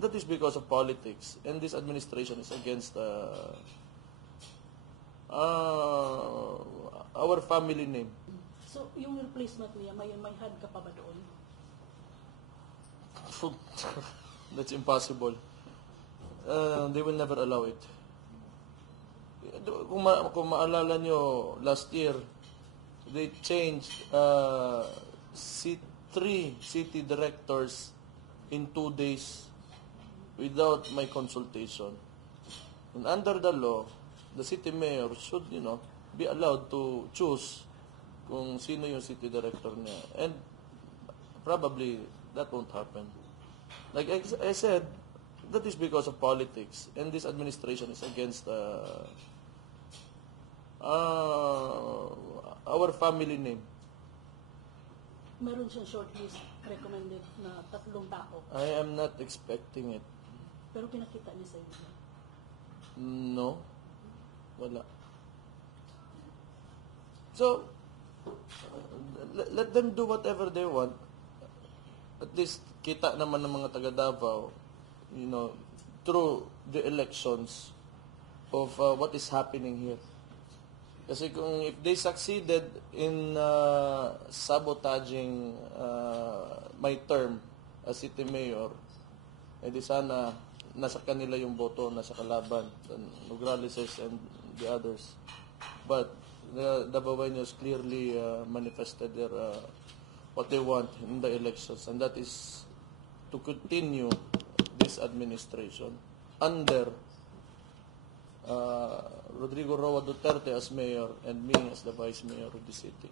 that is because of politics, and this administration is against our family name. So, yung replacement niya, may hand ka pa ba doon? That's impossible. They will never allow it. Kung maalala nyo, last year, they changed three city directors in 2 days without my consultation. And under the law, the city mayor should, be allowed to choose kung sino yung city director niya. And probably that won't happen. Like I said, that is because of politics, and this administration is against our family name. Meron siyang shortlist recommended na 3 tao. I am not expecting it. Pero pinakita niya sa inyo. No. Wala. So, let them do whatever they want. At least, kita naman ng mga taga Davao, through the elections of what is happening here. Kasi if they succeeded in sabotaging my term as city mayor, edi sana nasa kanila yung boto, nasa kalaban, Nograles and the others. But the Davaoenos clearly manifested what they want in the elections, and that is to continue this administration under Rodrigo Roa Duterte as mayor and me as the vice mayor of the city.